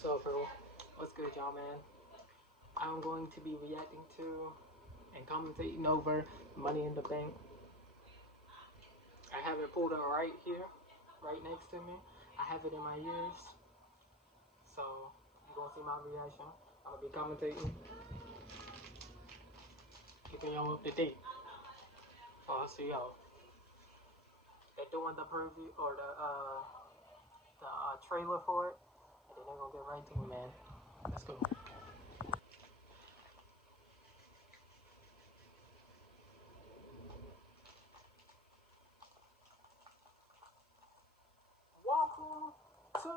So, bro, what's good, y'all, man? I'm going to be reacting to and commentating over Money in the Bank. I have it pulled up right here, right next to me. I have it in my ears. So, you're going to see my reaction. I'm going to be commentating, keeping y'all up to date. So, I'll see y'all. They're doing the preview or the trailer for it, and then they're going to get right to it, man. Let's go. Welcome to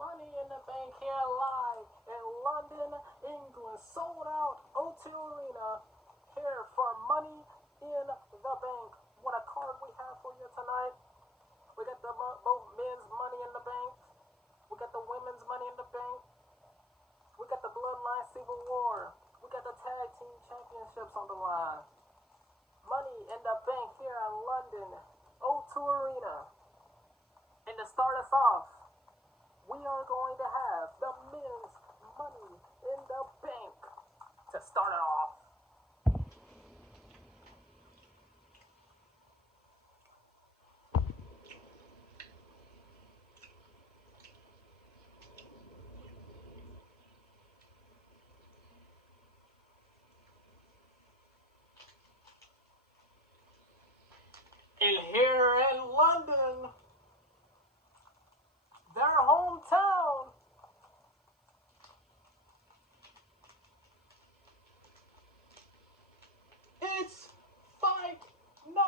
Money in the Bank here live in London, England. Sold out O2 Arena here for Money in the Bank. What a card we have for you tonight. We got the both men's Money in the Bank. We got the women's Money in the Bank. We got the Bloodline Civil War. We got the Tag Team Championships on the line. Money in the Bank here in London, O2 Arena. And to start us off, we are going to have the men's Money in the Bank to start it off. And here in London, their hometown, it's Fight Night!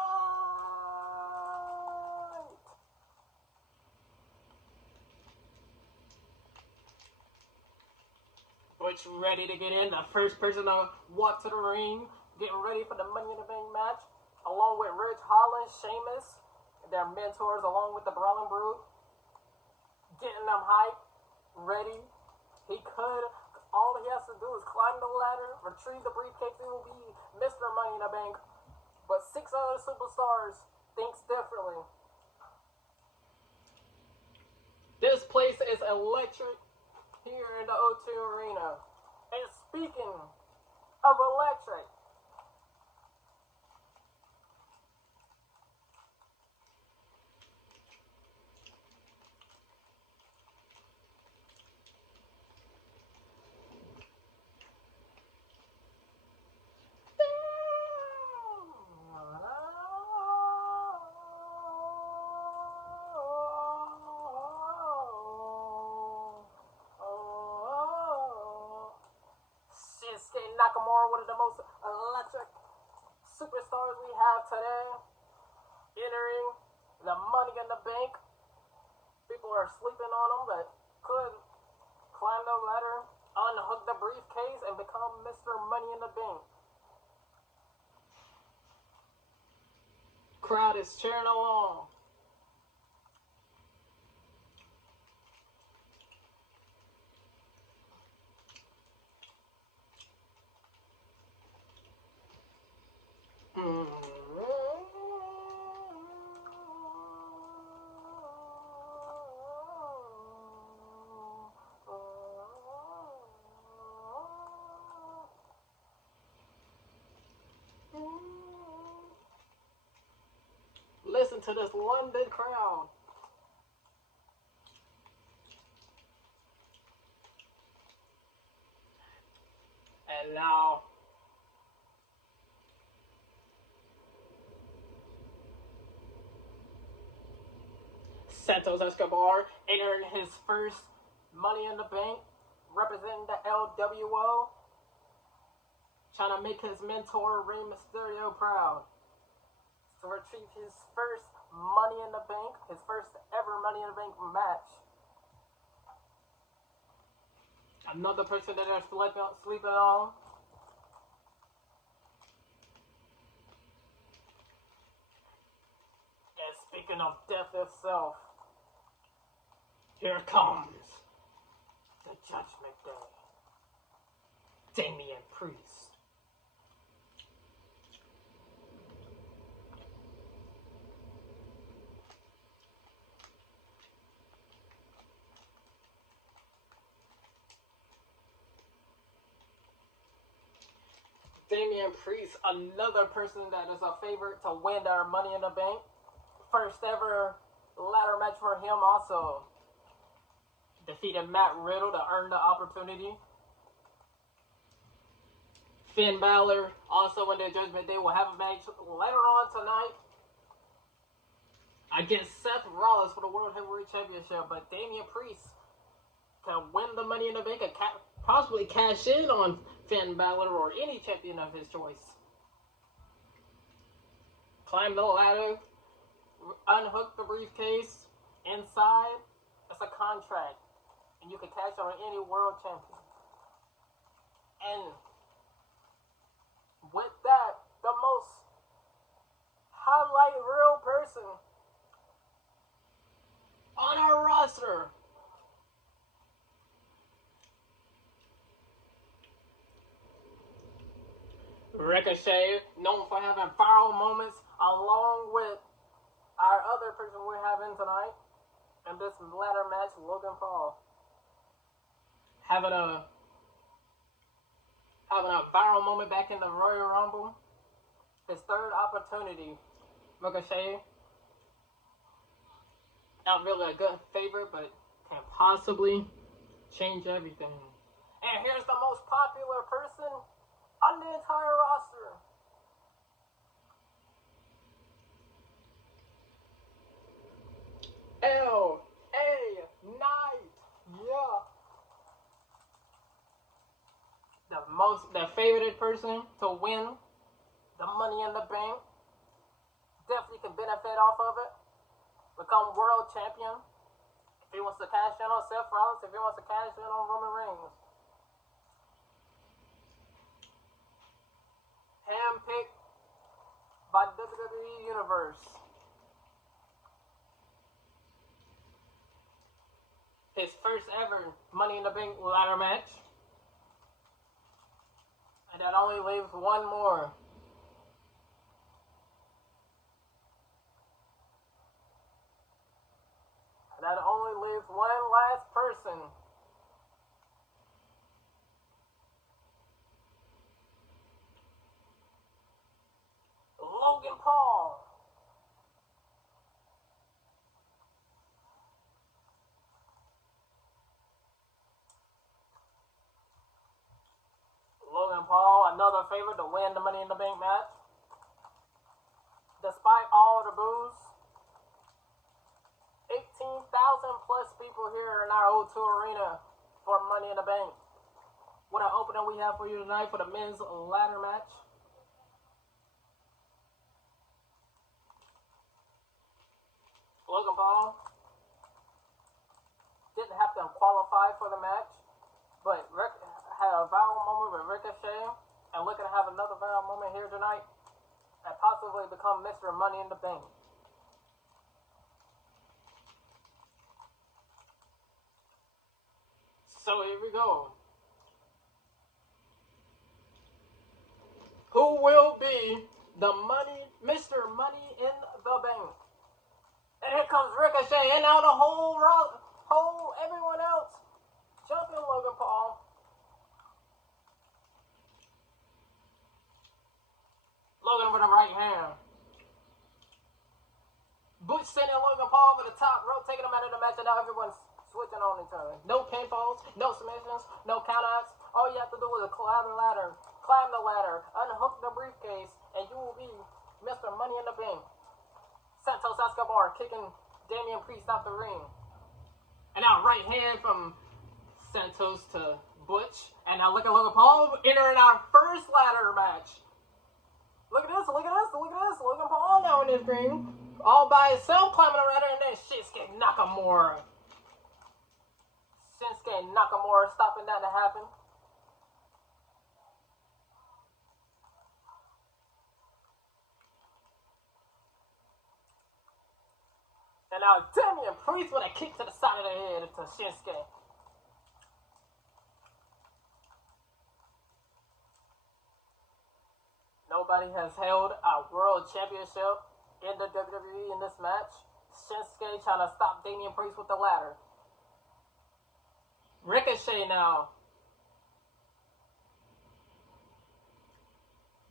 Which ready to get in, the first person to walk to the ring, getting ready for the Money in the Bank match, along with Ridge Holland, Sheamus, their mentors, along with the Brawling Brute, getting them hyped, ready. All he has to do is climb the ladder, retrieve the briefcase, it will be Mr. Money in the Bank. But 6 other superstars thinks differently. This place is electric here in the O2 Arena. And speaking of electric, Shinsuke Nakamura, one of the most electric superstars we have today, entering the Money in the Bank. People are sleeping on him, but could climb the ladder, unhook the briefcase, and become Mr. Money in the Bank. Crowd is cheering along. Listen to this London crowd. And now, Santos Escobar entering his first Money in the Bank, representing the LWO, trying to make his mentor Rey Mysterio proud. To retrieve his first Money in the Bank, his first ever Money in the Bank match. Another person that they're sleeping on. And speaking of death itself, here comes the Judgment Day. Damian Priest. Damian Priest, another person that is a favorite to win their Money in the Bank. First ever ladder match for him, also defeated Matt Riddle to earn the opportunity. Finn Balor, also in their Judgment Day, will have a match later on tonight against Seth Rollins for the World Heavyweight Championship. But Damian Priest can win the Money in the Bank and possibly cash in on Finn Balor or any champion of his choice. Climb the ladder, unhook the briefcase. Inside, it's a contract, and you can cash on any world champion. And with that, the most highlight real person on our roster, Ricochet, known for having viral moments, along with our other person we're having tonight in this ladder match, Logan Paul, having a viral moment back in the Royal Rumble. His third opportunity. Ricochet, not really a good favorite, but can possibly change everything. And here's the most popular person on the entire roster. L.A. Knight. Yeah. The favorited person to win the Money in the Bank. Definitely can benefit off of it. Become world champion. If he wants to cash in on Seth Rollins, if he wants to cash in on Roman Reigns. Handpicked by WWE Universe. His first ever Money in the Bank ladder match. And that only leaves one more. That only leaves one last person. Logan Paul. Logan Paul, another favorite to win the Money in the Bank match. Despite all the boos, 18,000 plus people here in our O2 Arena for Money in the Bank. What an opening we have for you tonight for the men's ladder match. Logan Paul didn't have to qualify for the match, but had a viral moment with Ricochet, and looking to have another viral moment here tonight, and possibly become Mr. Money in the Bank. So here we go. Who will be the Mr. Money in the Bank? And here comes Ricochet, and now the whole everyone else jumping Logan Paul. Logan with the right hand. Butch sending Logan Paul over the top rope, taking him out of the match, and now everyone's switching on each other. No pinfalls, no submissions, no countouts. All you have to do is climb the ladder, unhook the briefcase, and you will be Mr. Money in the Bank. Santos Escobar kicking Damian Priest out the ring. And now right hand from Santos to Butch. And now look at Logan Paul entering our first ladder match. Look at this. Logan Paul now in this ring. All by himself climbing the ladder, and then Shinsuke Nakamura. Stopping that to happen. And now Damian Priest with a kick to the side of the head to Shinsuke. Nobody has held a world championship in the WWE in this match. Shinsuke trying to stop Damian Priest with the ladder. Ricochet now.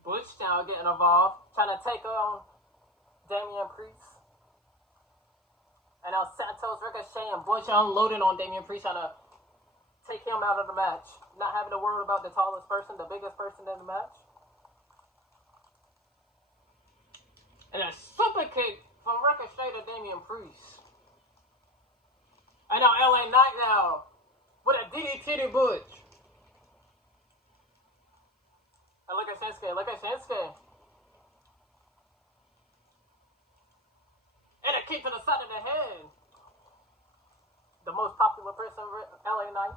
Butch now getting involved, trying to take on Damian Priest. And now Santos, Ricochet, and Butch unloading on Damian Priest, trying to take him out of the match. Not having to worry about the tallest person, the biggest person in the match. And a super kick from Ricochet to Damian Priest. And now LA Knight now with a DDT to Butch. And look at Shinsuke, look at Shinsuke. And a kick to the side of the head. The most popular person, LA Knight.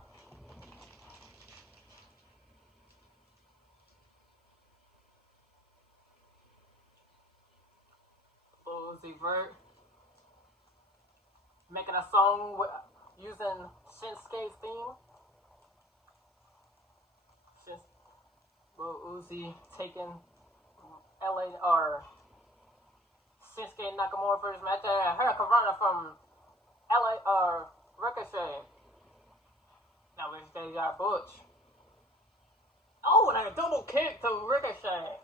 Uzi Vert making a song using Shinsuke's theme. Uzi taking LA or Shinsuke Nakamura first match. Hurricane Rana from LA or Ricochet. Now Ricochet got Butch. Oh, and a double kick to Ricochet.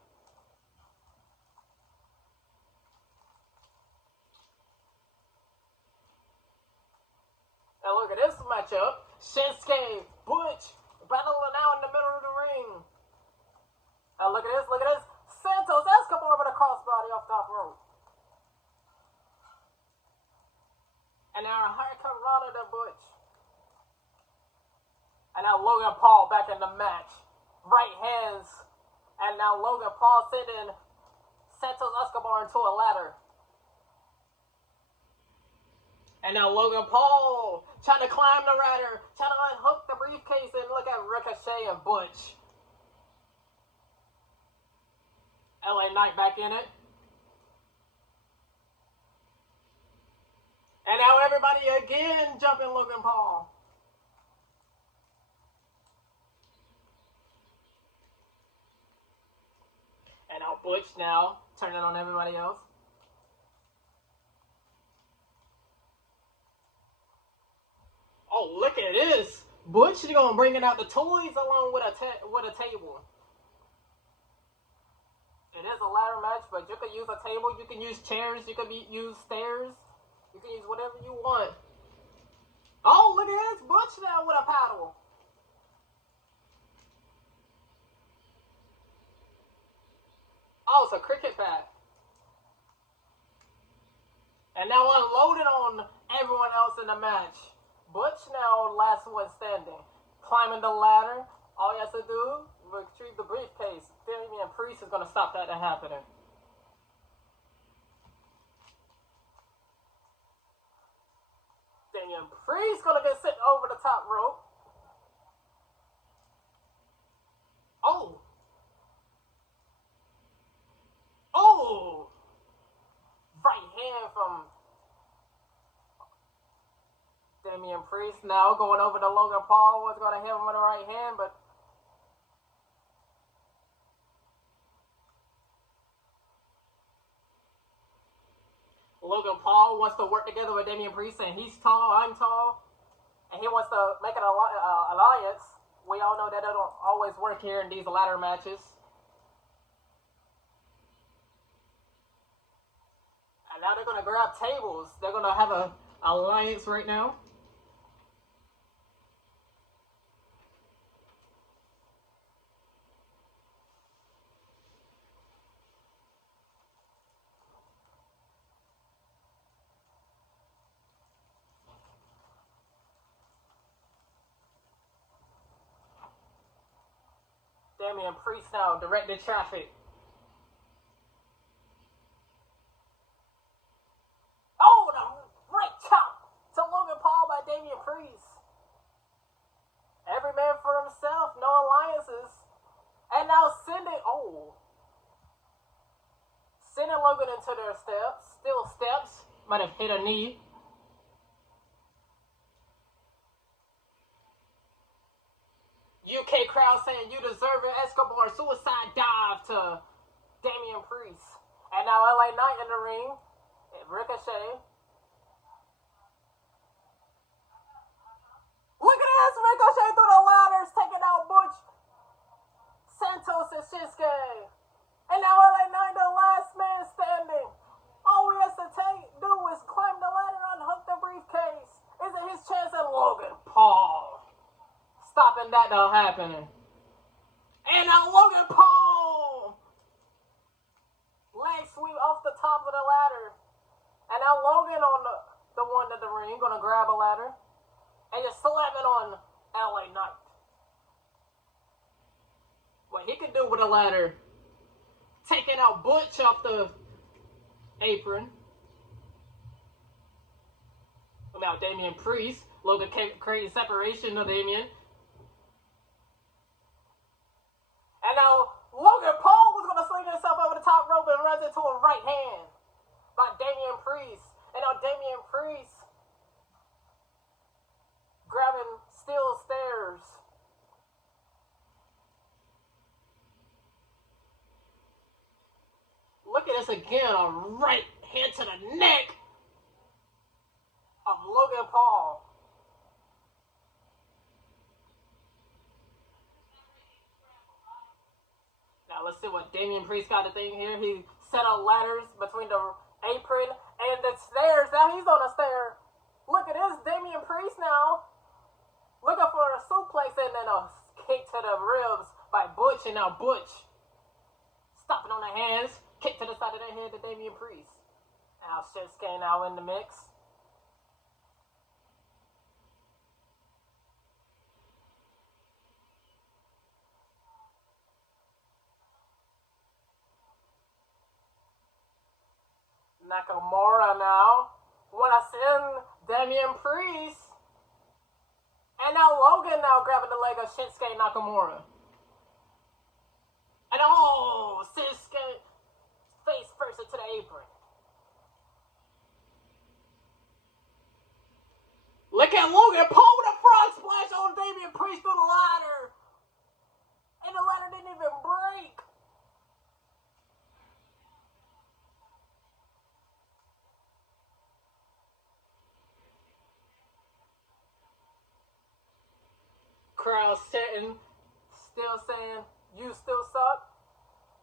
And look at this matchup. Shinsuke, Butch, battling out in the middle of the ring. And look at this, look at this. Santos Escobar with a crossbody off top rope. And now Hurricane Rana to Butch. And now Logan Paul back in the match. Right hands. And now Logan Paul sending Santos Escobar into a ladder. And now Logan Paul trying to climb the ladder, trying to unhook the briefcase, and look at Ricochet and Butch. LA Knight back in it. And now everybody again jumping Logan Paul. And now Butch now turning on everybody else. Oh, look at this. Butch is going to bring out the toys along with a table. It is a ladder match, but you can use a table, you can use chairs, you can use stairs, you can use whatever you want. Oh, look at this. Butch now with a paddle. Oh, it's a cricket bat. And now unloaded on everyone else in the match. Butch now last one standing. Climbing the ladder. All he has to do, retrieve the briefcase. Damian Priest is going to stop that from happening. Damian Priest going to get sent over the top rope. Oh. Oh. Right hand from Damian Priest now going over to Logan Paul. Was going to hit him with the right hand, but Logan Paul wants to work together with Damian Priest, and he's tall, I'm tall, and he wants to make an alliance. We all know that it don't always work here in these ladder matches. And now they're going to grab tables. They're going to have an alliance right now. Damian Priest now directing traffic. Oh, the right chop to Logan Paul by Damian Priest. Every man for himself, no alliances. And now sending Logan into their steps. Still steps. Might have hit a knee. UK crowd saying you deserve it. Escobar suicide dive to Damian Priest. And now LA Knight in the ring. Ricochet. Look at this. Ricochet through the ladders taking out Butch, Santos, and Shinsuke. stopping that from happening. And now Logan Paul! Leg sweep off the top of the ladder. And now Logan on the one of the ring, gonna grab a ladder. And just slam it on LA Knight. What he can do with a ladder. Taking out Butch off the apron. Now Damian Priest. Logan creating separation of Damian. And now Logan Paul was going to sling himself over the top rope and runs into a right hand by Damian Priest. And now Damian Priest grabbing steel stairs. Look at this again. A right hand to the neck of Logan Paul. Now let's see what Damian Priest got to think here. He set up ladders between the apron and the stairs. Now he's on a stair. Look at this, Damian Priest now looking for a suplex and then a kick to the ribs by Butch. And now Butch stopping on the hands, kick to the side of the head to Damian Priest. Now Shinsuke now in the mix. Nakamura now wanna send Damian Priest. And now Logan now grabbing the leg of Shinsuke Nakamura. And oh, Shinsuke face first into the apron. Look at Logan Paul with a frog splash on Damian Priest through the ladder. And the ladder didn't even break. Crowd sitting, still saying, you still suck.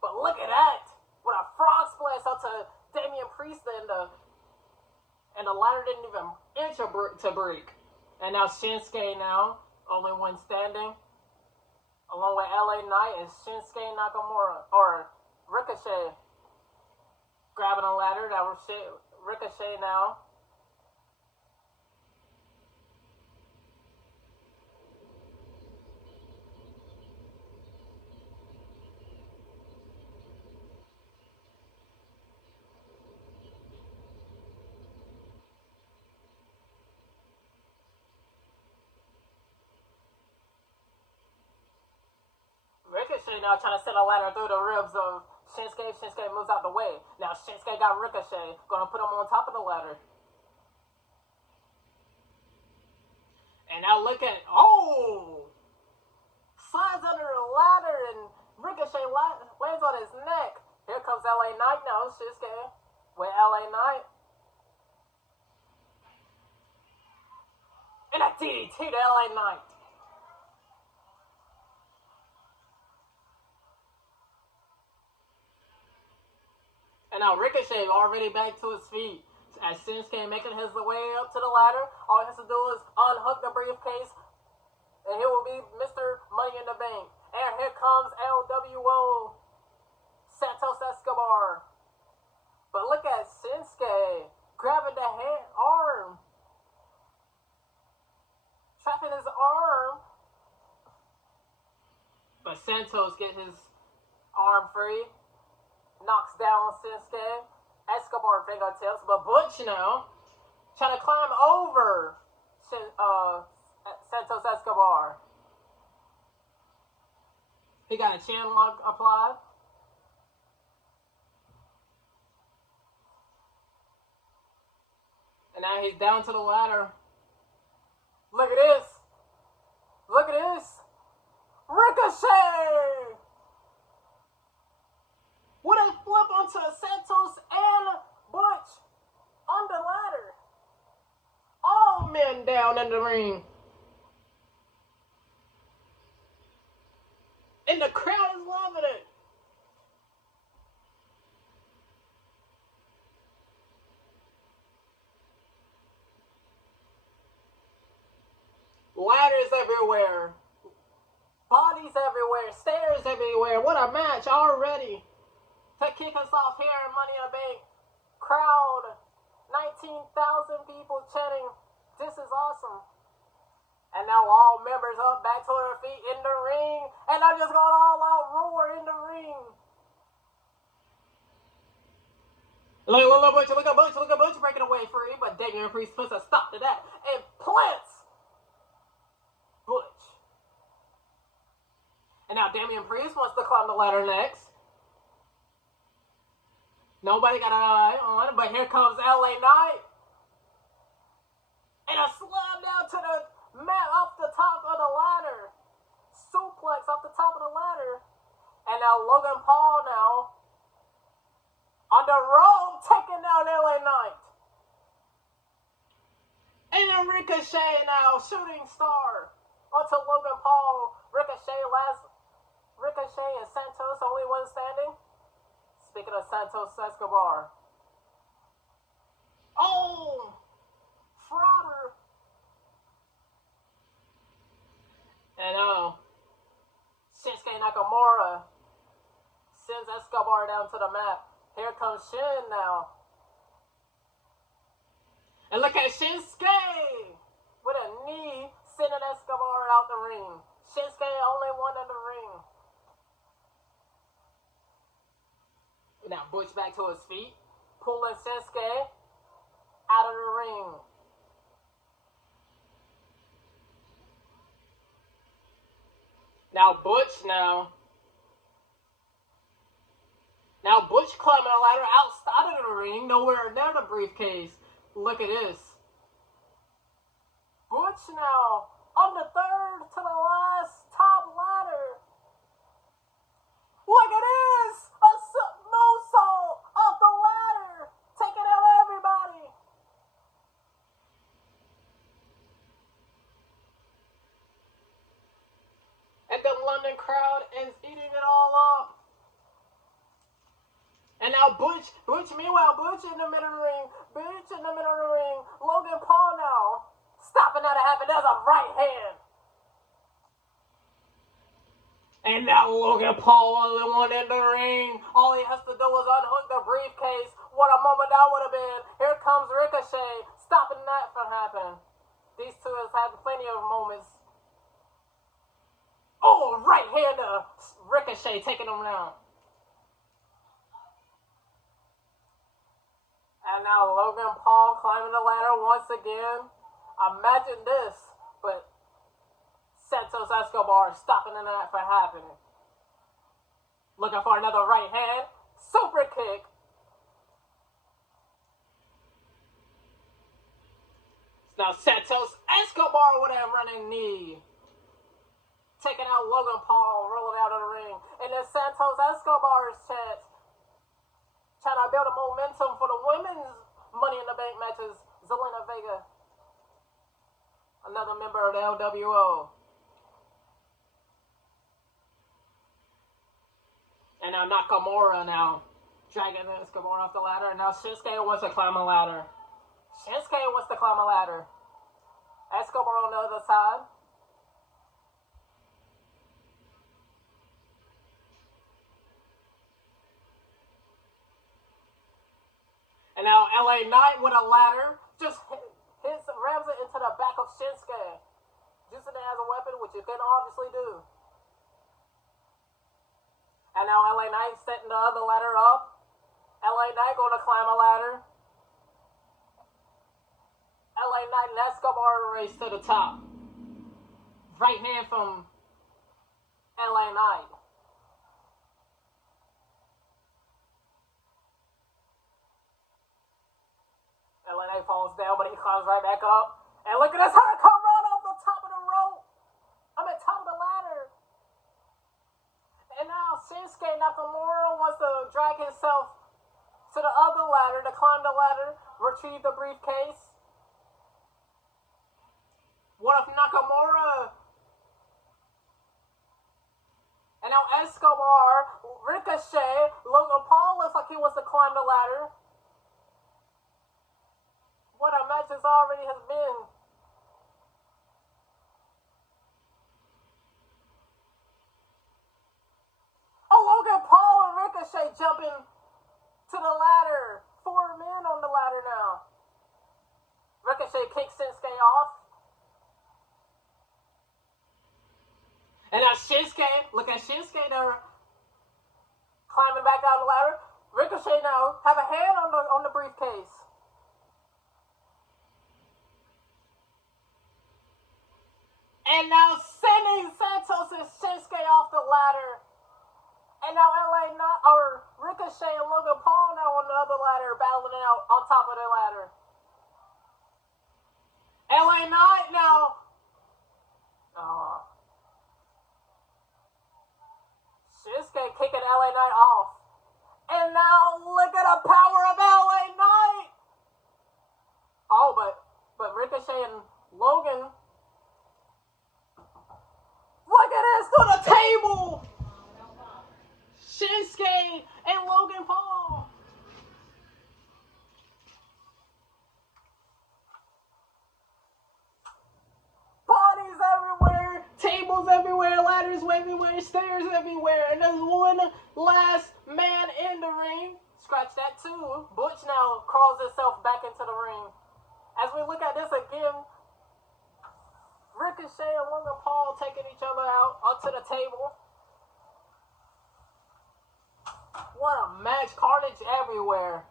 But look at that. With a frog splash up to Damian Priest and the ladder didn't even inch to break. And now Shinsuke now, only one standing. Along with LA Knight is Shinsuke Nakamura, or Ricochet. Grabbing a ladder, that was Ricochet now. Ricochet now trying to set a ladder through the ribs of Shinsuke. Shinsuke moves out the way. Now Shinsuke got Ricochet. Gonna put him on top of the ladder. And now look at, slides under the ladder and Ricochet lands on his neck. Here comes LA Knight now. Shinsuke with LA Knight. And a DDT to LA Knight. And now Ricochet already back to his feet. As Shinsuke making his way up to the ladder, all he has to do is unhook the briefcase, and he will be Mr. Money in the Bank. And here comes LWO Santos Escobar. But look at Shinsuke grabbing the arm, trapping his arm. But Santos get his arm free. Knocks down Shinsuke. Escobar fingertips, but Butch now trying to climb over Santos Escobar. He got a chin lock applied. And now he's down to the ladder. Look at this. Look at this. Ricochet! What a flip onto Santos and Butch on the ladder. All men down in the ring. And the crowd is loving it. Ladders everywhere. everywhere, stairs everywhere. What a match already. To kick us off here in Money in the Bank. Crowd, 19,000 people chanting, "This is awesome." And now all members up back to their feet in the ring. And I'm just going all out roar in the ring. Look at Butch breaking away free, but Damian Priest puts a stop to that and plants Butch. And now Damian Priest wants to climb the ladder next. Nobody got an eye on, but here comes LA Knight. And a slam down to the mat off the top of the ladder. Suplex off the top of the ladder. And now Logan Paul now on the rope, taking down LA Knight. And then Ricochet now, shooting star onto Logan Paul. Ricochet and Santos, only one standing. Speaking of Santos Escobar. Oh! Frauder. And Shinsuke Nakamura sends Escobar down to the mat. Here comes Shin now. And look at Shinsuke with a knee sending Escobar out the ring. Shinsuke only one in the ring. Now Butch back to his feet, pulling Shinsuke out of the ring. Now Butch Now Butch climbing a ladder outside of the ring, nowhere near the briefcase. Look at this. Butch now on the third to the last top ladder. Look at this! A moonsault off the ladder, taking out everybody. And the London crowd is eating it all up. And now Butch meanwhile, Butch in the middle of the ring. Logan Paul now stopping that to happen. There's a right hand. And now Logan Paul only one in the ring. All he has to do is unhook the briefcase. What a moment that would have been. Here comes Ricochet, stopping that from happening. These two have had plenty of moments. Oh, right hand to Ricochet, taking him down. And now Logan Paul climbing the ladder once again. Imagine this, but Santos Escobar stopping the night for happening. Looking for another right hand. Super kick. Now Santos Escobar with a running knee. Taking out Logan Paul, rolling out of the ring. And then Santos Escobar's chance. Trying to build a momentum for the women's Money in the Bank matches. Zelina Vega, another member of the LWO. And now Nakamura now dragging Escobar off the ladder. And now Shinsuke wants to climb a ladder. Escobar on the other side. And now LA Knight with a ladder just rams it into the back of Shinsuke. Using it as a weapon, which you can obviously do. And now LA Knight setting the other ladder up. LA Knight going to climb a ladder. LA Knight and Escobar race to the top. Right hand from LA Knight. LA Knight falls down, but he climbs right back up. And look at this hurricane run off the top of the rope. Top of the ladder. And now Shinsuke Nakamura wants to drag himself to the other ladder, to climb the ladder, retrieve the briefcase. What if Nakamura? And now Escobar, Ricochet, Logan Paul looks like he wants to climb the ladder. What a match this already has been. Ricochet jumping to the ladder. 4 men on the ladder now. Ricochet kicks Shinsuke off. And now Shinsuke, look at Shinsuke there, climbing back down the ladder. Ricochet now have a hand on the briefcase. And now sending Santos and Shinsuke off the ladder. And now Ricochet and Logan Paul now on the other ladder, battling it out on top of the ladder. LA Knight now. Shinsuke kicking LA Knight off. And now look at the power of LA Knight. Oh, but Ricochet and Logan. Look at this to the table. Shinsuke and Logan Paul. Bodies everywhere, tables everywhere, ladders everywhere, stairs everywhere, and there's one last man in the ring. Scratch that too. Butch now crawls himself back into the ring. As we look at this again, Ricochet and Logan Paul taking each other out onto the table. What a match. Carnage everywhere.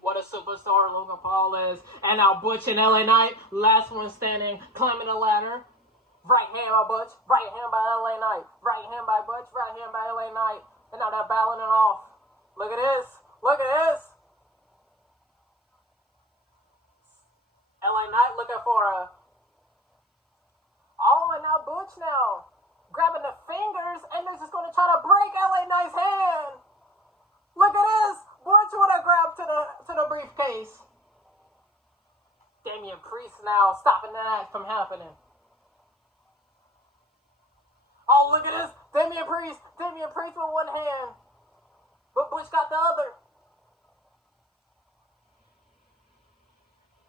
What a superstar Logan Paul is. And now Butch and LA Knight, last one standing, climbing the ladder. Right hand by Butch, right hand by LA Knight. Right hand by Butch, right hand by LA Knight. And now they're battling it off. Look at this. Look at this. LA Knight looking for a... Oh, and now Butch now grabbing the fingers, and they're just going to try to break LA Knight's hand. Look at this. Butch would have grabbed to the briefcase. Damian Priest now stopping that from happening. Oh, look at this. Damian Priest with one hand. But Butch got the other.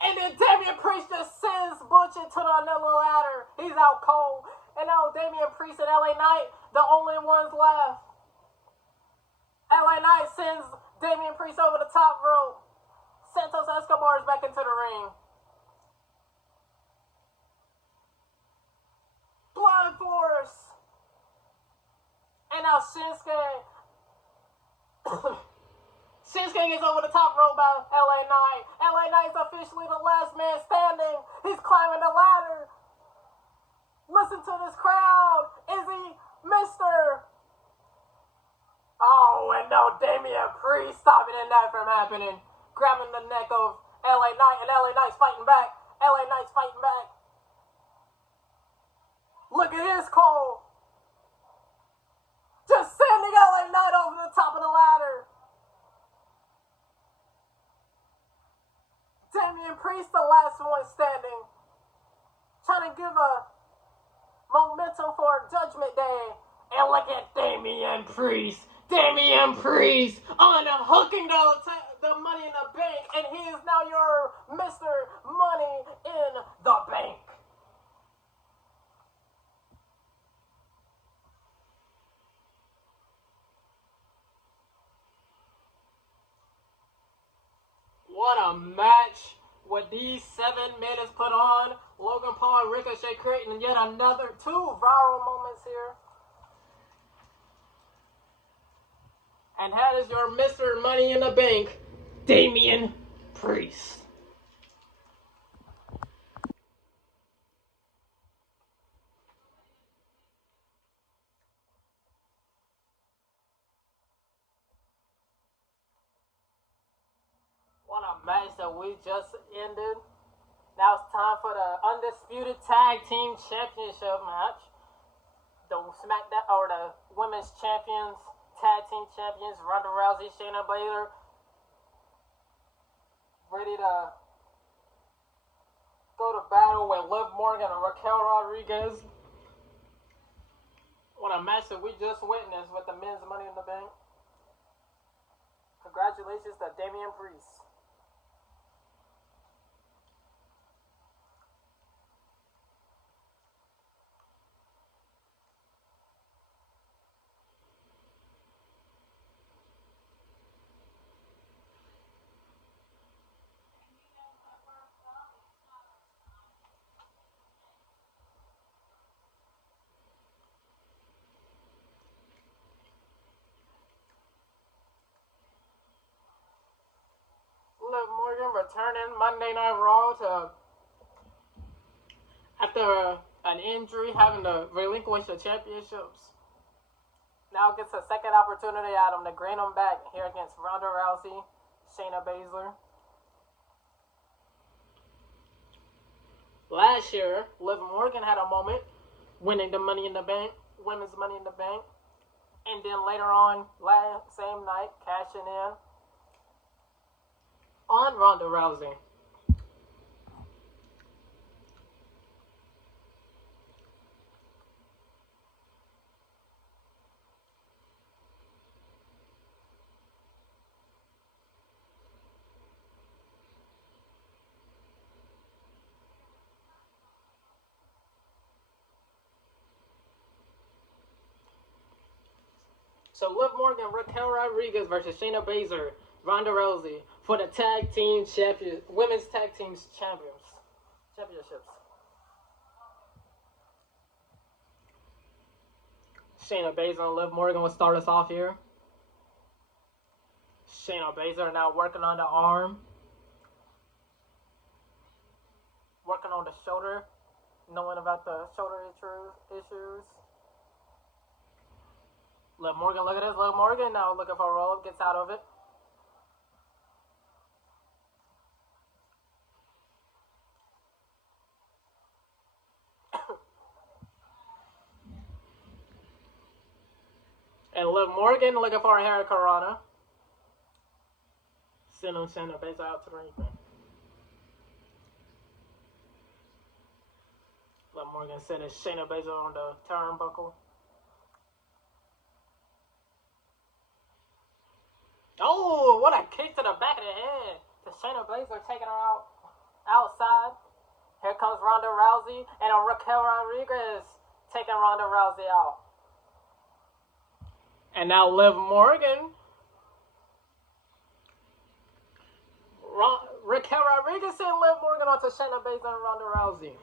And then Damian Priest just sends Butch into another ladder. He's out cold. And now Damian Priest and LA Knight, the only ones left. LA Knight sends Damian Priest over the top rope. Santos Escobar is back into the ring. Blood Force. And now Shinsuke. Shinsuke gets over the top rope by LA Knight. LA Knight's officially the last man standing. He's climbing the ladder. Listen to this crowd. Is he Mr. Oh, and no, Damian Priest stopping that from happening. Grabbing the neck of LA Knight, and LA Knight's fighting back. LA Knight's fighting back. Look at this, Cole. Just sending LA Knight over the top of the ladder. Damian Priest, the last one standing. Trying to give a momentum for Judgment Day. And look at Damian Priest. Damian Priest unhooking the Money in the Bank. And he is now your Mr. Money in the Bank. What a match with these 7 minutes put on. Logan Paul and Ricochet creating yet another 2 viral moments here. And that is your Mr. Money in the Bank, Damian Priest. What a match that we just ended. Now it's time for the Undisputed Tag Team Championship match. The SmackDown, or the Women's Champions, Tag Team Champions, Ronda Rousey, Shayna Baszler, ready to go to battle with Liv Morgan and Raquel Rodriguez. What a match that we just witnessed with the men's Money in the Bank. Congratulations to Damian Priest. Liv Morgan returning Monday Night Raw after an injury, having to relinquish the championships. Now gets a second opportunity at him to gain him back here against Ronda Rousey, Shayna Baszler. Last year, Liv Morgan had a moment winning the Money in the Bank, Women's Money in the Bank. And then later on, same night, cashing in on Ronda Rousey. So Liv Morgan, Raquel Rodriguez versus Shayna Baszler, Ronda Rousey for the women's tag teams championships. Shayna Baszler and Liv Morgan will start us off here. Shayna Baszler now working on the arm, working on the shoulder, knowing about the shoulder issues. Liv Morgan, look at this. Liv Morgan now looking for a roll-up, gets out of it. And Liv Morgan looking for a Hurricanrana. Sending Shayna Baszler out to the ring. Liv Morgan sending Shayna Baszler on the turnbuckle. Oh, what a kick to the back of the head. To Shayna Baszler taking her outside. Here comes Ronda Rousey and a Raquel Rodriguez taking Ronda Rousey out. And now Liv Morgan. Raquel Rodriguez sent Liv Morgan onto Shayna Baszler and Ronda Rousey.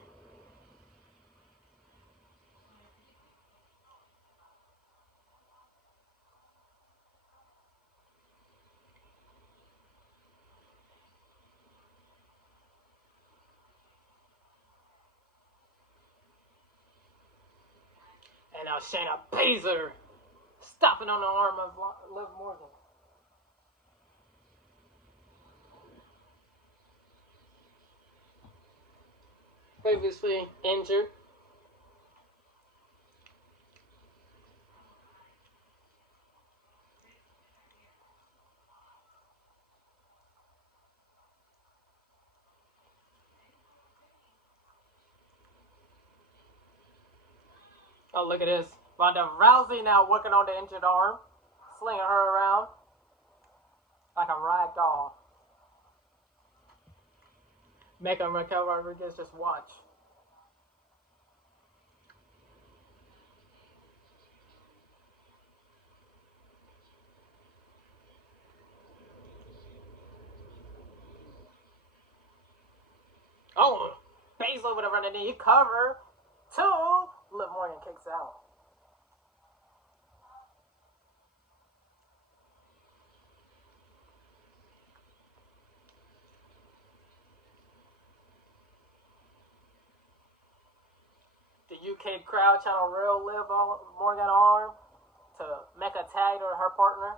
And now Shayna Baszler stopping on the arm of Liv Morgan. Previously injured. Oh, look at this. Ronda Rousey now working on the injured arm, slinging her around like a rag doll. Making Raquel Rodriguez just watch. Oh, Baszler with a running knee cover. 2. Liv Morgan kicks out. The UK crowd trying to reel Liv Morgan arm to make a tag to her partner.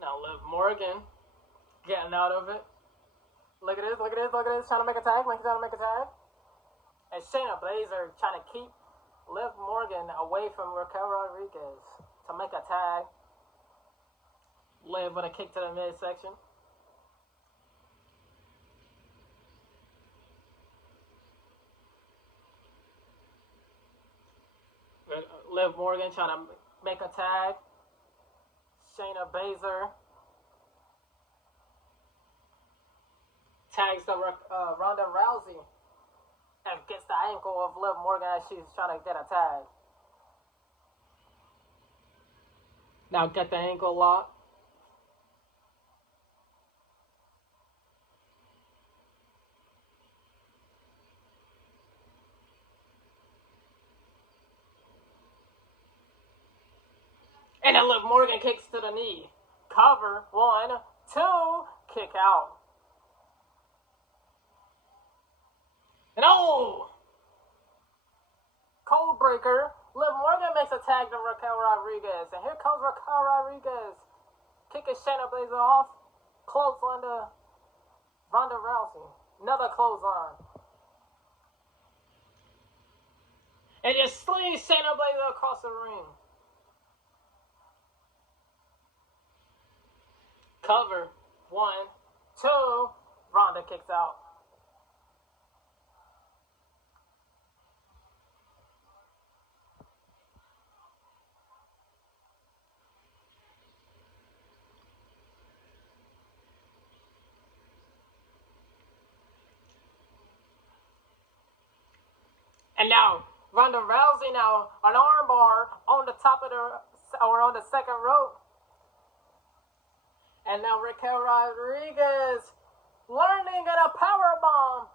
Now Liv Morgan getting out of it. Look at this, look at this, look at this. Trying to make a tag, trying to make a tag. And Shayna Baszler trying to keep Liv Morgan away from Raquel Rodriguez to make a tag. Liv with a kick to the midsection. Liv Morgan trying to make a tag. Shayna Baszler tags the Ronda Rousey and gets the ankle of Liv Morgan as she's trying to get a tag. Now get the ankle lock. And then Liv Morgan kicks to the knee. Cover. 1, 2. Kick out. And oh! Code breaker. Liv Morgan makes a tag to Raquel Rodriguez. And here comes Raquel Rodriguez. Kicking Shayna Baszler off. Clothesline to Ronda Rousey. Another clothesline. And just slings Shayna Baszler across the ring. Cover. 1, 2. Ronda kicks out. And now, Ronda Rousey now, an armbar on the top of or on the second rope. And now Raquel Rodriguez learning at a powerbomb.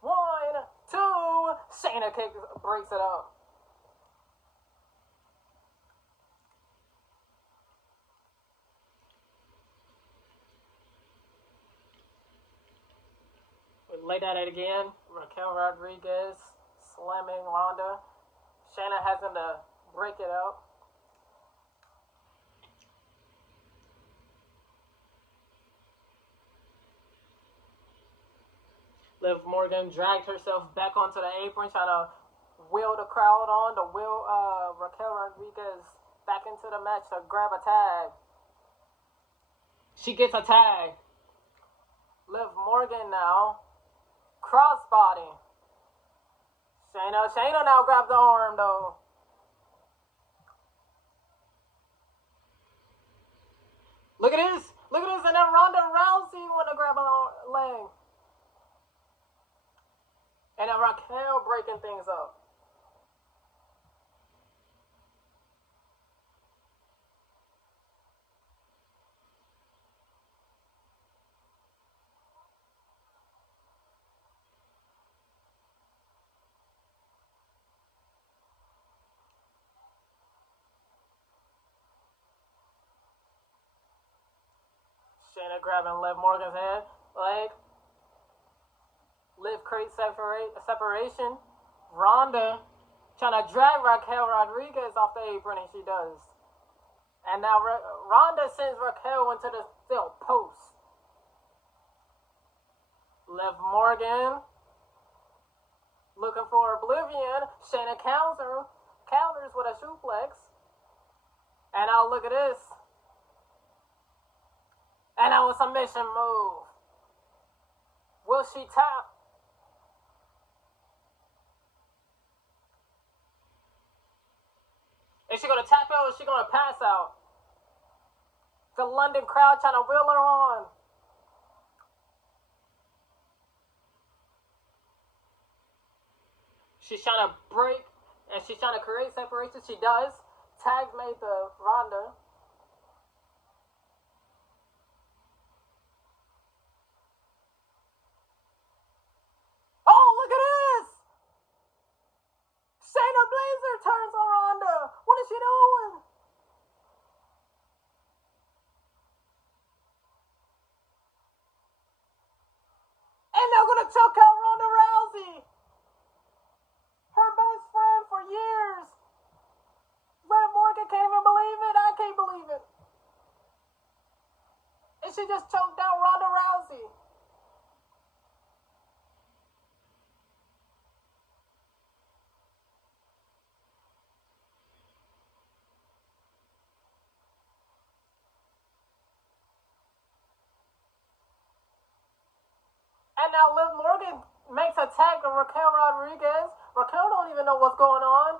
1, 2. Shayna breaks it up. We lay at it again. Raquel Rodriguez slamming Ronda. Shayna having to break it up. Liv Morgan dragged herself back onto the apron, trying to wheel the crowd on, to wheel Raquel Rodriguez back into the match to grab a tag. She gets a tag. Liv Morgan now. Crossbody. Shayna now grabs the arm, though. Look at this. Look at this. And then Ronda Rousey want to grab a leg. And then Raquel breaking things up. Shayna grabbing Liv Morgan's head, leg. Liv creates separation. Ronda trying to drag Raquel Rodriguez off the apron, and she does. And now Ronda sends Raquel into the steel post. Liv Morgan looking for Oblivion. Shayna counters with a suplex. And now look at this. And that was a submission move. Will she tap? Is she going to tap out or is she going to pass out? The London crowd trying to wheel her on. She's trying to break and she's trying to create separation. She does. Tags made the Ronda. Oh, look at this! Shayna Baszler turns on Ronda. What is she doing? And they're gonna choke out Ronda Rousey. Her best friend for years. Liv Morgan can't even believe it. I can't believe it. And she just choked out Ronda Rousey. And now Liv Morgan makes a tag to Raquel Rodriguez. Raquel don't even know what's going on.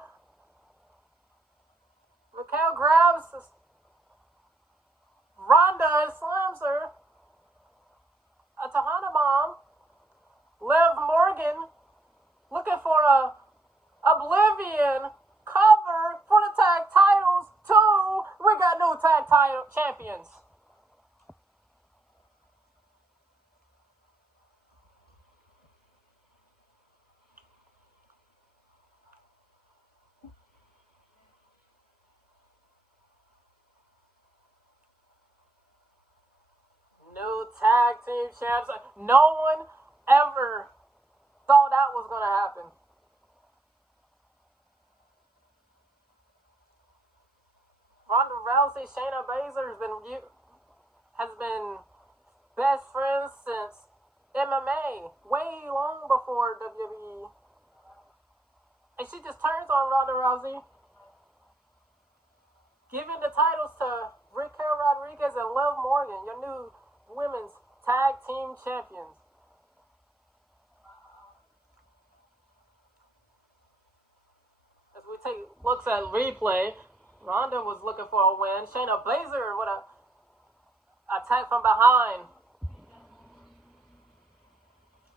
Raquel grabs Ronda and slams her. A Tejana bomb. Liv Morgan looking for a Oblivion cover for the tag titles. 2. We got new tag tag title champions. New tag team champs. No one ever thought that was going to happen. Ronda Rousey, Shayna Baszler has been best friends since MMA, way long before WWE. And she just turns on Ronda Rousey, giving the titles to Raquel Rodriguez and Liv Morgan, your new women's tag team champions. As we take looks at replay, Ronda was looking for a win. Shayna Baszler with a attack from behind.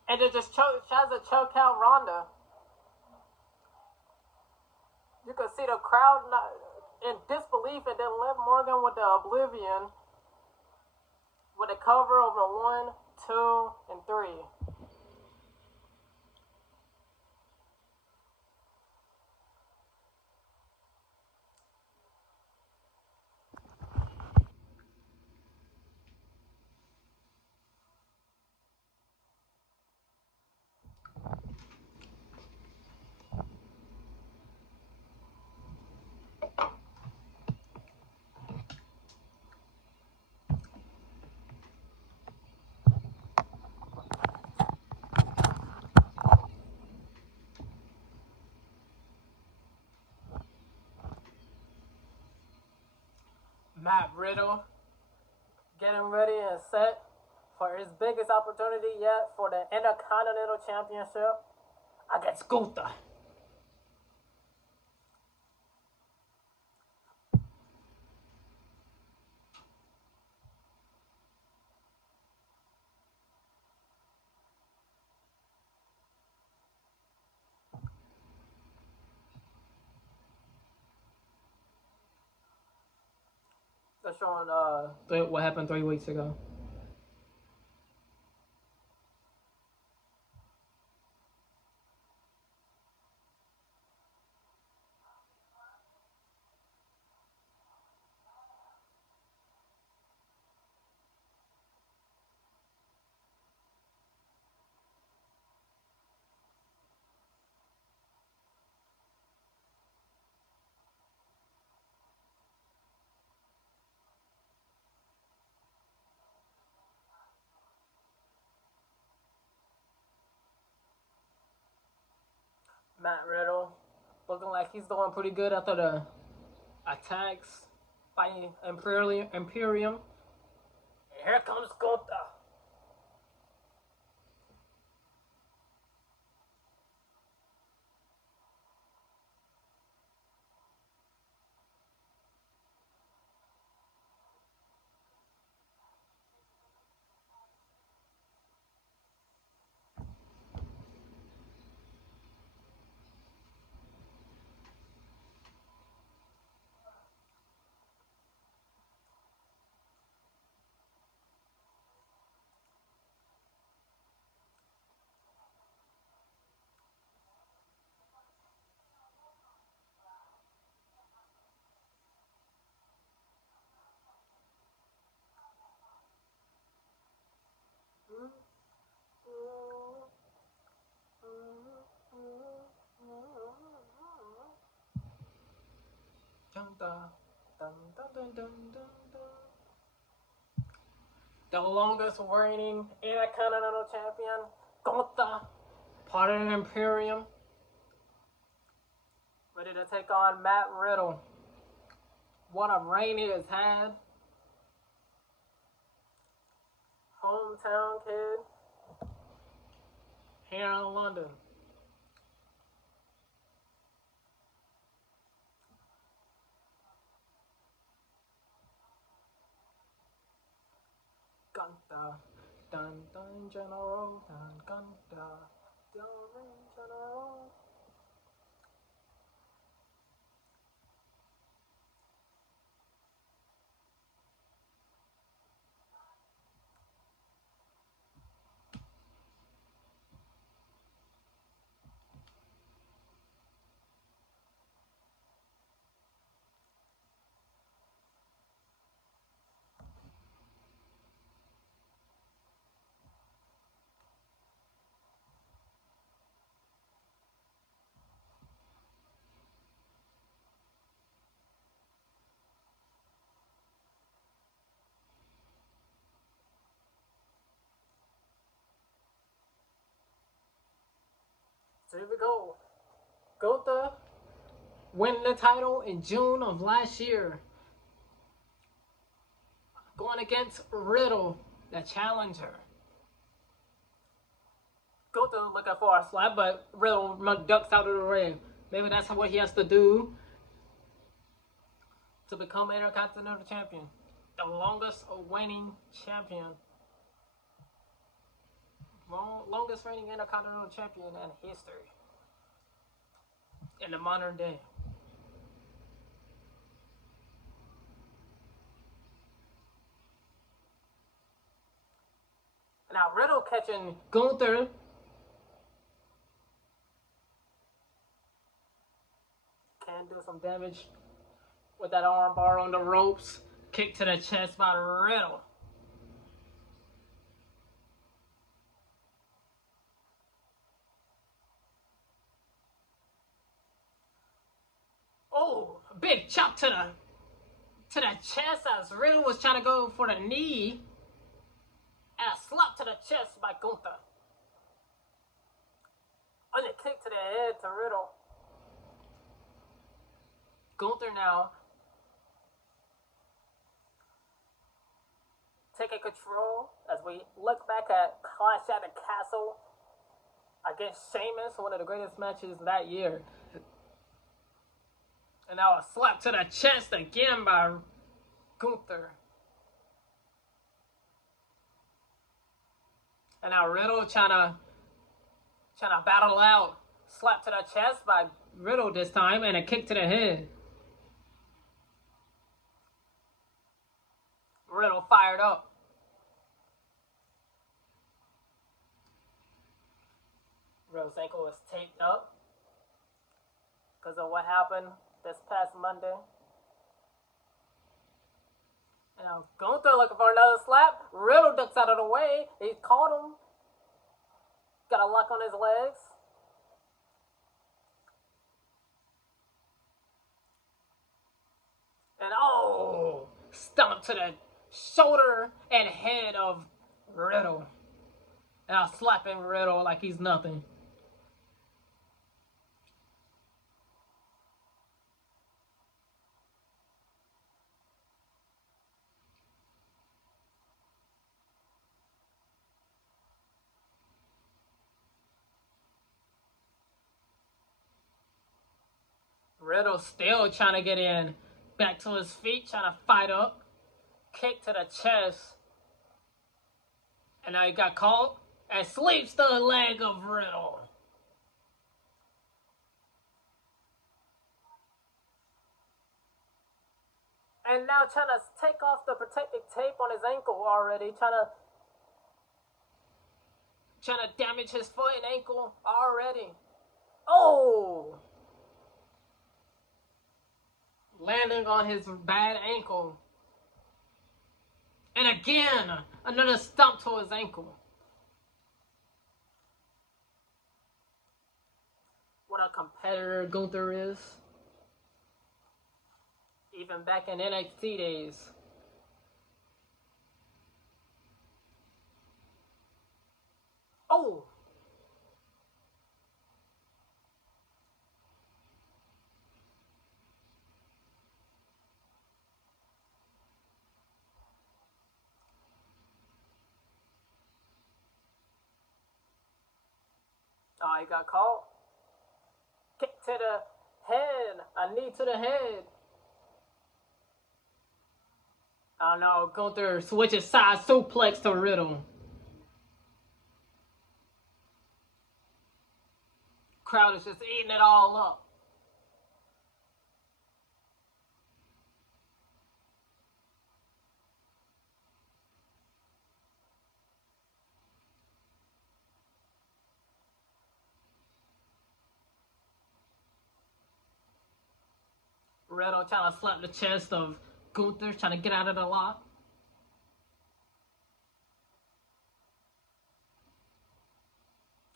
And it just tries to choke out Ronda. You can see the crowd in disbelief, and then Liv Morgan with the Oblivion with a cover over 1, 2, and 3. Matt Riddle getting ready and set for his biggest opportunity yet for the Intercontinental Championship against Gunther. They're showing what happened 3 weeks ago. Matt Riddle looking like he's doing pretty good after the attacks by Imperium. And here comes Gunther. The longest reigning Intercontinental Champion, Gunther, part of the Imperium, ready to take on Matt Riddle. What a reign he has had. Hometown kid here in London. Gunther, dun dun general, dun Gunther, dun general. So here we go. Gunther winning the title in June of last year. Going against Riddle, the challenger. Gunther looking for a slap, but Riddle ducks out of the ring. Maybe that's what he has to do to become Intercontinental Champion. The longest reigning champion. Longest reigning Intercontinental Champion in history. In the modern day. Now Riddle catching Gunther. Can do some damage with that arm bar on the ropes. Kick to the chest by Riddle. Oh, big chop to the chest as Riddle was trying to go for the knee. And a slap to the chest by Gunther. And a kick to the head to Riddle. Gunther now taking control as we look back at Clash at the Castle against Sheamus, one of the greatest matches that year. And now a slap to the chest again by Gunther. And now Riddle trying to battle out. Slap to the chest by Riddle this time and a kick to the head. Riddle fired up. Riddle's ankle was taped up because of what happened this past Monday. And now Gunther looking for another slap. Riddle ducks out of the way. He caught him. Got a lock on his legs. And oh, stomp to the shoulder and head of Riddle. And I'll slap him Riddle like he's nothing. Riddle still trying to get in. Back to his feet, trying to fight up. Kick to the chest. And now he got caught. And sleeps the leg of Riddle. And now trying to take off the protective tape on his ankle already. Trying to damage his foot and ankle already. Oh! Landing on his bad ankle. And again, another stomp to his ankle. What a competitor Gunther is. Even back in NXT days. Oh! Oh, he got caught. Kick to the head. A knee to the head. Oh no, Gunther switches side suplex to Riddle. Crowd is just eating it all up. Riddle trying to slap the chest of Gunther, trying to get out of the lock.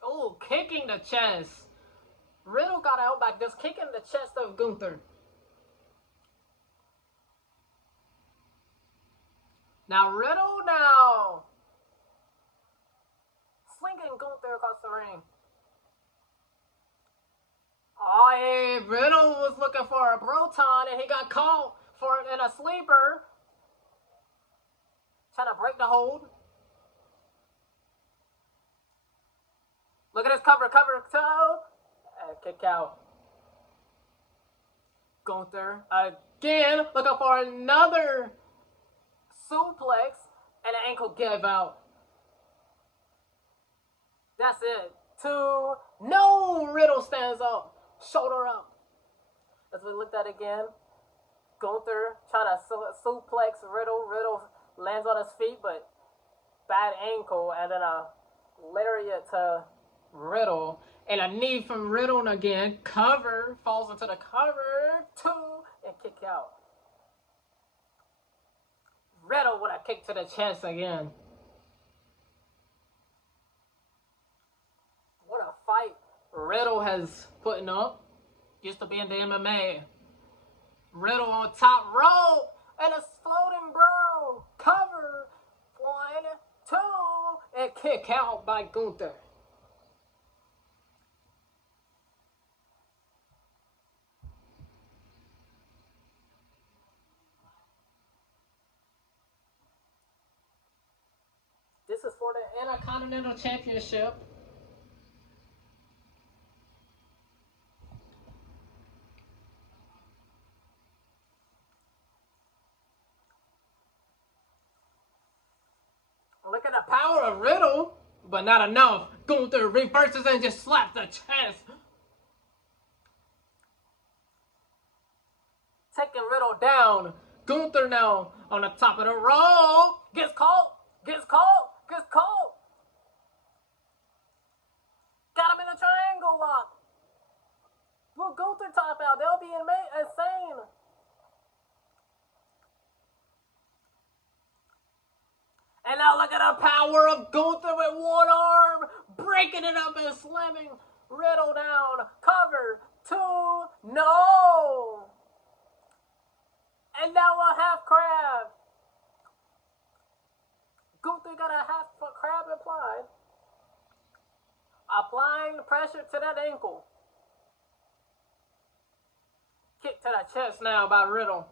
Oh, kicking the chest. Riddle got out by just kicking the chest of Gunther. Now Riddle now. Slinging Gunther across the ring. Oh, hey, Riddle was looking for a Broton and he got caught for it in a sleeper. Trying to break the hold. Look at this cover toe. And kick out. Gunther again looking for another suplex and an ankle give out. That's it. 2. No, Riddle stands up. Shoulder up. As we looked at again, Gunther trying to suplex Riddle. Riddle lands on his feet, but bad ankle, and then a lariat to Riddle. And a knee from Riddle, and again, cover, falls into the cover, 2, and kick out. Riddle with a kick to the chest again. What a fight Riddle has putting up. Used to be in the MMA. Riddle on top rope, and a floating bro. Cover, 1, 2, and kick out by Gunther. This is for the Intercontinental Championship. Look at the power of Riddle, but not enough. Gunther reverses and just slaps the chest. Taking Riddle down. Gunther now on the top of the rope. Gets caught. Got him in a triangle lock. Will Gunther top out? They'll be insane. And now look at the power of Gunther with one arm. Breaking it up and slamming Riddle down. Cover, 2, no. And now a half crab. Gunther got a half crab applied. Applying pressure to that ankle. Kick to the chest now by Riddle.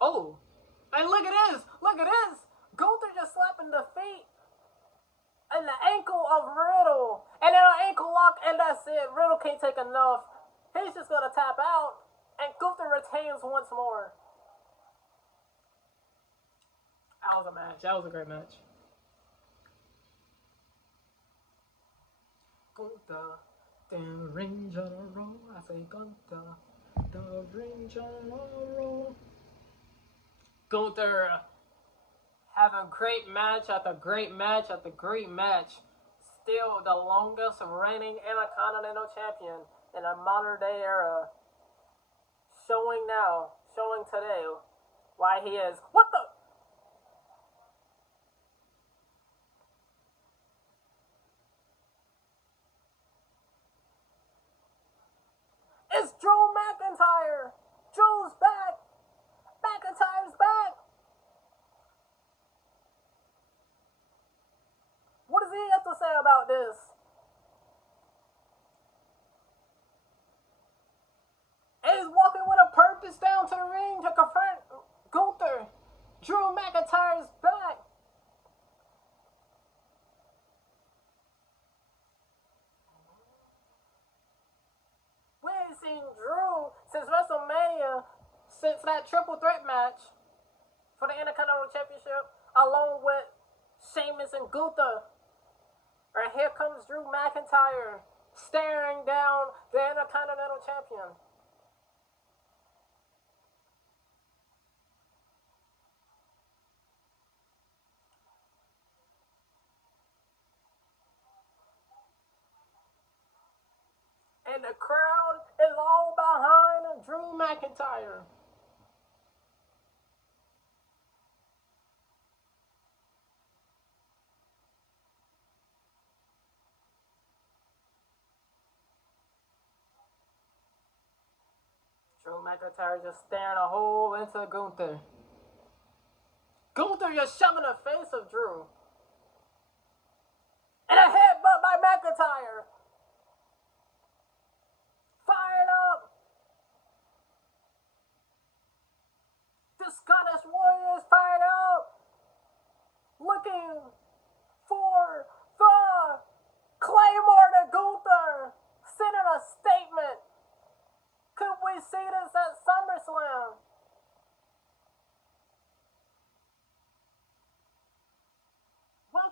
Oh. And look at this. Gunther just slapping the feet and the ankle of Riddle. And then an ankle lock, and that's it. Riddle can't take enough. He's just going to tap out. And Gunther retains once more. That was a match. That was a great match. Gunther, the Ring General. I say Gunther, the Ring General. Gunther having great match after great match after great match. Still the longest reigning Intercontinental Champion in a modern day era. Showing today why he is. What the? It's Drew McIntyre. Drew's back. McIntyre's back. What does he have to say about this? And he's walking with a purpose down to the ring to confront Gunther. Drew McIntyre's back. We ain't seen Drew since WrestleMania, since that triple threat match for the Intercontinental Championship, along with Sheamus and Gunther. And here comes Drew McIntyre staring down the Intercontinental Champion. And the crowd is all behind Drew McIntyre. Drew McIntyre just staring a hole into Gunther. Gunther just shoving the face of Drew. And a headbutt by McIntyre.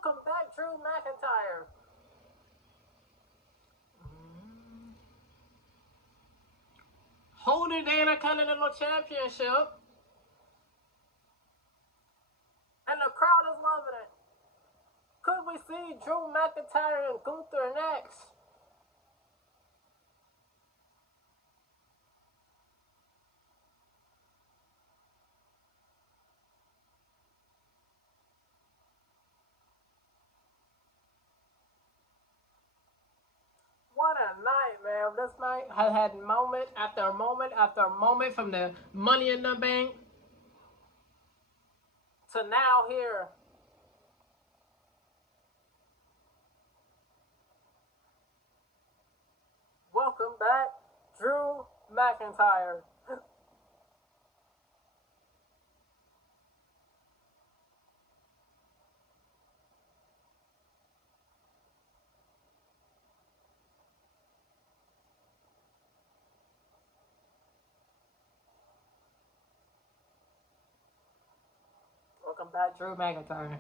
Welcome back, Drew McIntyre. Holding the Intercontinental Championship. And the crowd is loving it. Could we see Drew McIntyre and Gunther next? What a night, man. This night has had moment after moment after moment from the Money in the Bank to now here. Welcome back, Drew McIntyre. Welcome back, Drew McIntyre.